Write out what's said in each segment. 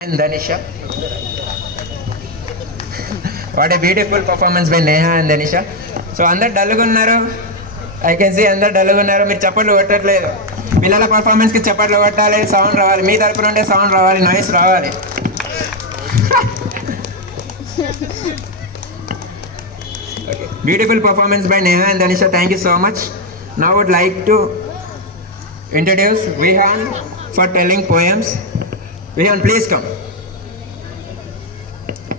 And Danisha. What a beautiful performance by Neha and Danisha. So అందరు డల్గా ఉన్నారు. I can see అందరు డల్గా ఉన్నారు. మీరు చప్పట్లు కొట్టట్లేదు. పిల్లల పర్ఫార్మెన్స్కి చప్పట్లు కొట్టాలి, సౌండ్ రావాలి, మీ తరపు నుండే సౌండ్ రావాలి, నాయిస్ రావాలి. Beautiful performance by Neha and Danisha. Thank you so much. Now I would like to introduce Vihan for telling poems. Vihan, please come.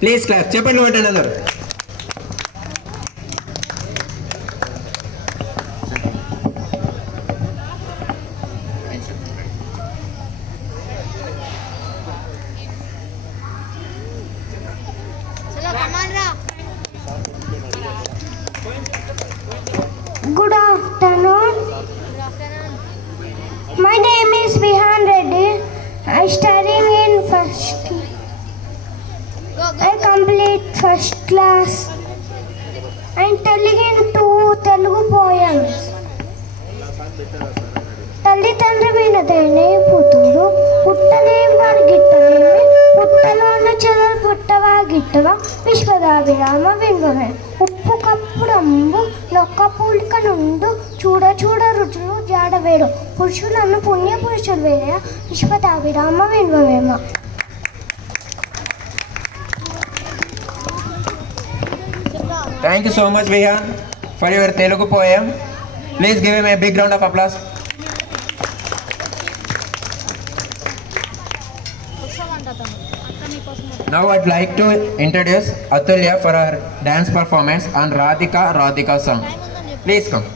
Please clap. Chapallu kottandi andaru. Good afternoon. My name is Vihan Reddy. I studying in I complete first class. I'm telling in two Telugu poems. తల్లిదండ్రి వినదేనే పుత్రుడు పుట్టలేవాడు గిట్టలేవి పుట్టలోన చెదలు పుట్టవా గిట్టవా విశ్వదాభిరామ వింగమే ఉప్పు కప్పుడంబు నొక్క పూలిక నుండు చూడ చూడ రుచులు జాడవేడు పురుషులను పుణ్య పురుషులు వేరే విశ్వదాభిరామ వింగమేమ. Thank you so much, Vihan, for your Telugu poem. Please give him a big round of applause. Now I'd like to introduce Atulya for her dance performance on Radhika song. Please come.